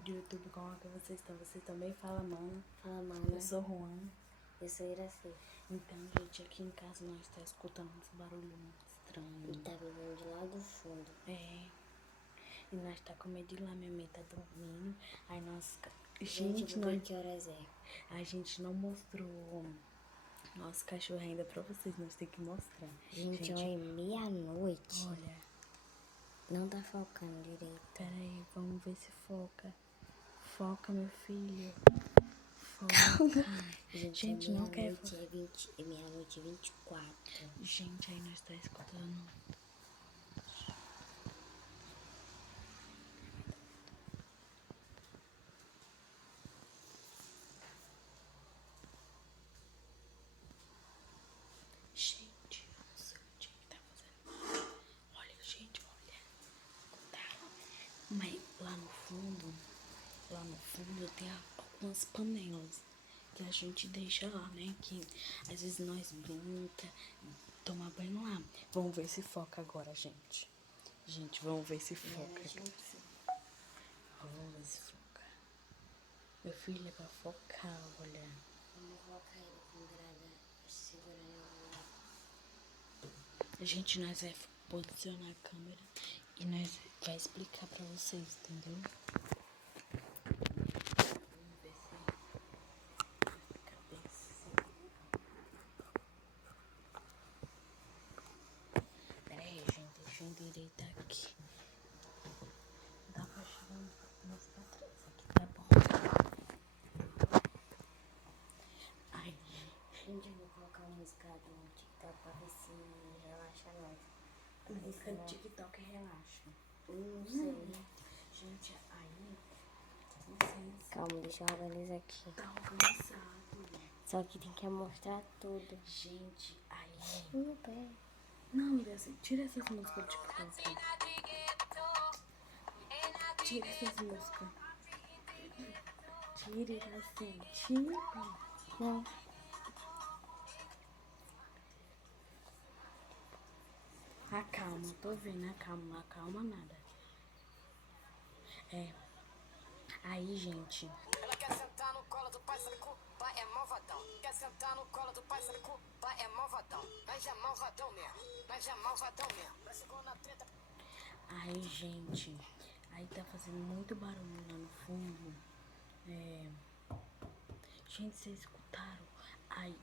mano do YouTube, como é que vocês estão? Vocês também? Fala, mano. Fala, mano. Eu sou Juan. Eu sou Iraci. Então, gente, aqui em casa nós tá escutando uns barulhos muito estranhos. E tá vivendo de lá do fundo. É. E nós tá com medo de lá, minha mãe tá dormindo. Aí nós... Gente, nós... que horas é? A gente não mostrou nosso cachorro ainda pra vocês, nós temos que mostrar. Gente, é meia-noite. Olha. Não tá focando direito. Pera aí, vamos ver se foca. Foca, meu filho. Foca. Gente, não quer focar. É meia-noite e 24. Gente, aí nós tá escutando. Gente, eu não sei o que tá fazendo. Olha, gente, olha. Tá. Mas lá no fundo tem algumas panelas que a gente deixa lá, né? Que às vezes nós brinca, toma banho lá. Vamos ver se foca agora, gente. Gente, vamos ver se foca. Vamos ver se foca. Meu filho é pra focar, olha. Vamos colocar ele com grada segurando. Gente, nós vai posicionar a câmera e nós vai explicar pra vocês, entendeu? Vamos ver se... Cabeça. Pera aí, gente, deixa eu endireitar aqui. Dá pra chegar mais pra trás aqui, tá bom? Ai, Gente, eu vou colocar uma música do TikTok pra ver se relaxa nós. a música do TikTok relaxa. Não sei. Gente, aí... Licença. Calma, deixa eu organizar aqui. Tá organizado. Só que tem que mostrar tudo. Gente, aí... Meu pé. Não, Iraci, tira essas músicas do TikTok. Tira essas músicas. Tira, Iraci, tira. Não. Acalma, tô vendo, acalma nada. É. Aí, gente. Ela quer sentar no colo do pai, sabe que o pai é malvadão. Quer sentar no colo do pai, sabe que o pai é malvadão. Nós é malvadão mesmo, nós é malvadão mesmo. Nós chegou na treta. Aí, gente. Aí tá fazendo muito barulho lá no fundo. É. Gente, vocês escutaram? Aí,